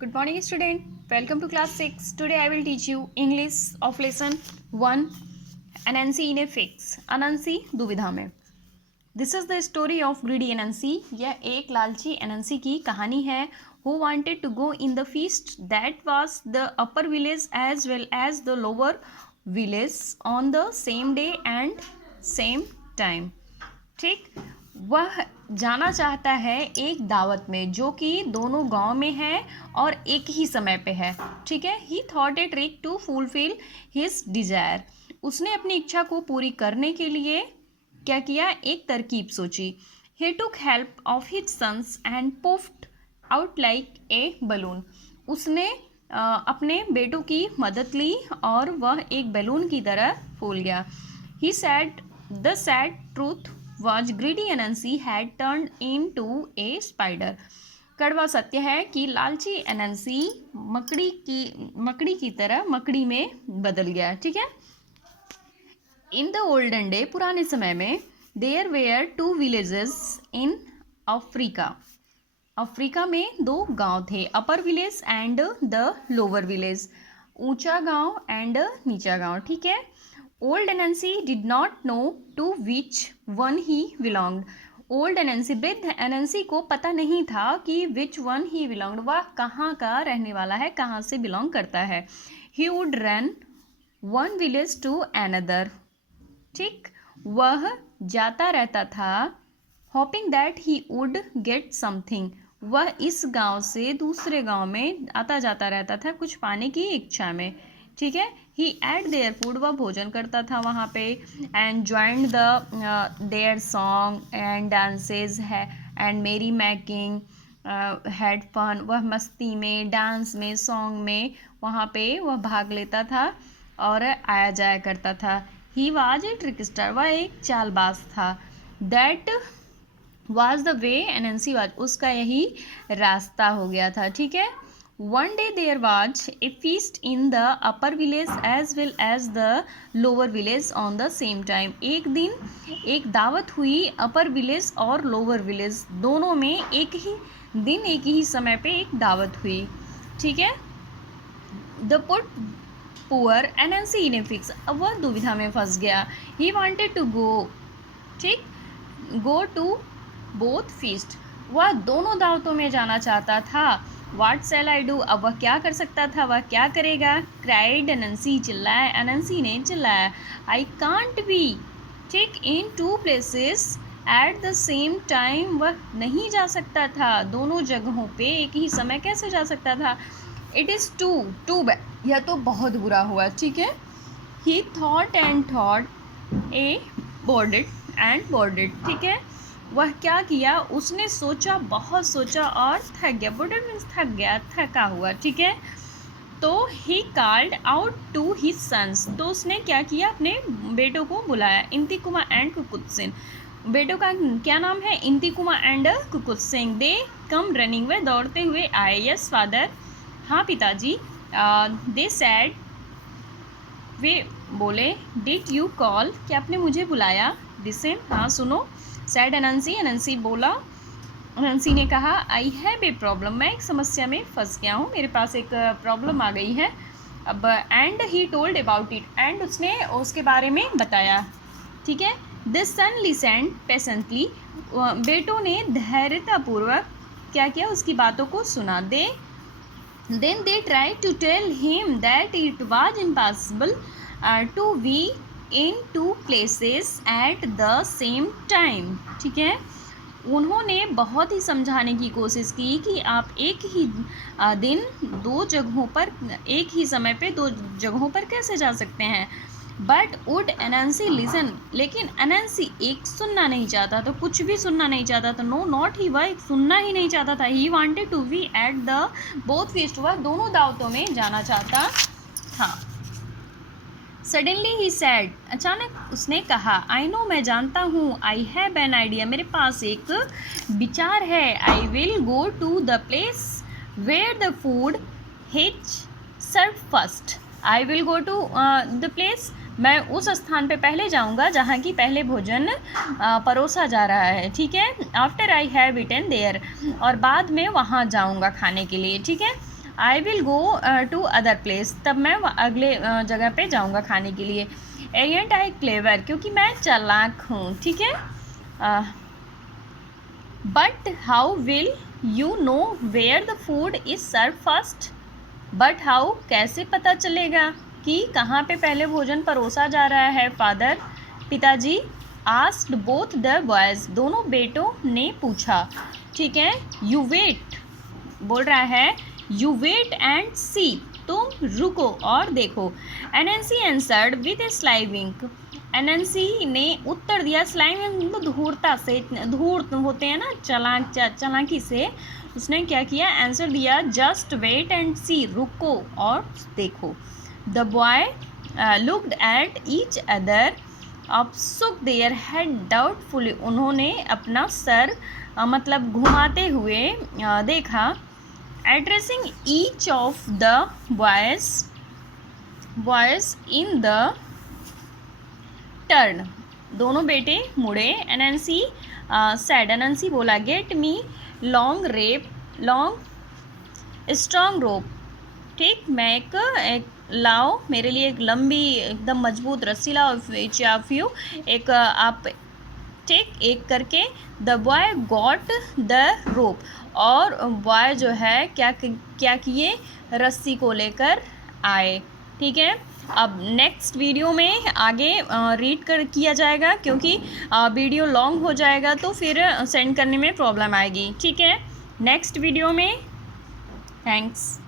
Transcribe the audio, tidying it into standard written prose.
Good morning, student. Welcome to class 6. Today I will teach you English of lesson 1. Anansi in a fix. Anansi दुविधा में. This is the story of greedy Anansi. यह एक लालची अनंसी की कहानी है. Who wanted to go in the feast that was the upper village as well as the lower village on the same day and same time. ठीक, वह जाना चाहता है एक दावत में जो कि दोनों गांव में है और एक ही समय पे है. ठीक है. He thought a trick to fulfil his desire. उसने अपनी इच्छा को पूरी करने के लिए क्या किया, एक तरकीब सोची. He took help of his sons and puffed out like a balloon. उसने अपने बेटों की मदद ली और वह एक बैलून की तरह फूल गया. He said the sad truth was greedy Anansi had turned into a spider. कड़वा सत्य है कि लालची अनंसी मकड़ी की तरह मकड़ी में बदल गया. ठीक है. इन द ओल्डन डे, पुराने समय में, there were 2 villages in Africa. Africa में 2 गांव थे, upper village and the lower village. ऊंचा गांव एंड नीचा गांव. ठीक है. Old Anansi did not know to which one he belonged. Old Anansi, वृद्ध Anansi को पता नहीं था कि which one he belonged, वह कहाँ का रहने वाला है, कहाँ से बिलोंग करता है. He would run one village to another. ठीक, वह जाता रहता था hoping that he would get something. वह इस गांव से दूसरे गांव में आता जाता रहता था कुछ पाने की इच्छा में. ठीक है. ही एट देयर फूड, वह भोजन करता था वहाँ पे. And joined the there song and dances है एंड मेरी मेकिंग हैड फन. वह मस्ती में, डांस में, सॉन्ग में वहाँ पे वह भाग लेता था और आया जाया करता था. ही वाज ए ट्रिकस्टर, वह एक चालबाज था. That was the way NNC was, उसका यही रास्ता हो गया था. ठीक है. One day there was a feast in the upper village as well as the lower village on the same time. एक दिन एक दावत हुई अपर विलेज और लोअर विलेज दोनों में एक ही दिन एक ही समय पे एक दावत हुई. ठीक है. The poor Anansi in a fix, अब वह दुविधा में फंस गया. He wanted to go, ठीक, go to both feast. वह दोनों दावतों में जाना चाहता था. What shall I do? अब वह क्या कर सकता था, वह क्या करेगा. Cried Anansi, चिल्लाया अनंसी ने, चिल्लाया. I can't be, ठीक, in 2 places at the same time. वह नहीं जा सकता था दोनों जगहों पे एक ही समय कैसे जा सकता था. It is too bad, यह तो बहुत बुरा हुआ. ठीक है. He thought and thought a boarded. ठीक है. वह क्या किया, उसने सोचा, बहुत सोचा और थक गया. बोर्डेड मीन्स थक गया, थका हुआ. ठीक है. तो he called out to his sons, तो उसने क्या किया, अपने बेटों को बुलाया. इंतिकुमा एंड कुकुत्सिन, बेटों का क्या नाम है, इंतिकुमा एंड कुकुत्सिन. दे कम रनिंग, वे दौड़ते हुए आए. यस फादर, हाँ पिताजी. दे सैड, वे बोले. डिड यू कॉल, क्या आपने मुझे बुलाया. लिसन, हाँ सुनो. सैड अनंसी बोला. अनंसी ने कहा, आई हैव ए प्रॉब्लम, मैं एक समस्या में फंस गया हूँ, मेरे पास एक प्रॉब्लम आ गई है. अब and he told about it, and उसने उसके बारे में बताया. ठीक है. द सन लिसन्ड पेशेंटली, बेटों ने धैर्यतापूर्वक क्या किया, उसकी बातों को सुना. Then they try to tell him that it was impossible to be in 2 places at the same time. ठीक है. उन्होंने बहुत ही समझाने की कोशिश की कि आप एक ही दिन 2 जगहों पर, एक ही समय पे 2 जगहों पर कैसे जा सकते हैं. बट वुड अनंसी लिसन, लेकिन अनंसी एक सुनना नहीं चाहता, तो कुछ भी सुनना नहीं चाहता था. नो नॉट ही, वह सुनना ही नहीं चाहता था. He wanted to be at the both feast, वह दोनों दावतों में जाना चाहता था. सडनली ही सैड, अचानक उसने कहा. आई नो, मैं जानता हूँ. आई हैव एन आइडिया, मेरे पास एक विचार है. I will go to the place where the food his serve first. I will go to the place, मैं उस स्थान पे पहले जाऊँगा जहाँ की पहले भोजन परोसा जा रहा है. ठीक है. After I have eaten there, और बाद में वहाँ जाऊँगा खाने के लिए. ठीक है. I will go to other place, तब मैं अगले जगह पे जाऊँगा खाने के लिए। एरियंट आई क्लेवर, क्योंकि मैं चालाक हूँ, ठीक है। But how will you know where the food is serve first, but how, कैसे पता चलेगा कि कहाँ पे पहले भोजन परोसा जा रहा है। फादर, पिताजी, आस्क्ड बोथ द बॉयज़, दोनों बेटों ने पूछा, ठीक है। यू वेट, बोल रहा है यू वेट एंड सी, तुम रुको और देखो। Anansi answered with a sly wink, Anansi ने उत्तर दिया, स्लाई विंक धूर्तता से, धूर्त होते हैं ना, चालाकी से उसने क्या किया, आंसर दिया, जस्ट वेट एंड सी, रुको और देखो। The boy looked at each other, अब shook देयर हेड डाउटफुली, उन्होंने अपना सर मतलब घुमाते हुए देखा। Addressing each of the boys in the turn, दोनों बेटे मुड़े। एनएनसी सैड, एनएनसी बोला, गेट मी लॉन्ग स्ट्रॉन्ग रोप, ठीक, मैं एक लाओ मेरे लिए एक लंबी एकदम मजबूत रस्सी लाओ। विच ऑफ यू, एक आप, ठीक, एक करके। The boy got the rope, और बॉय जो है क्या किए, रस्सी को लेकर आए, ठीक है। अब नेक्स्ट वीडियो में आगे रीड किया जाएगा, क्योंकि वीडियो लॉन्ग हो जाएगा तो फिर सेंड करने में प्रॉब्लम आएगी, ठीक है। नेक्स्ट वीडियो में, थैंक्स।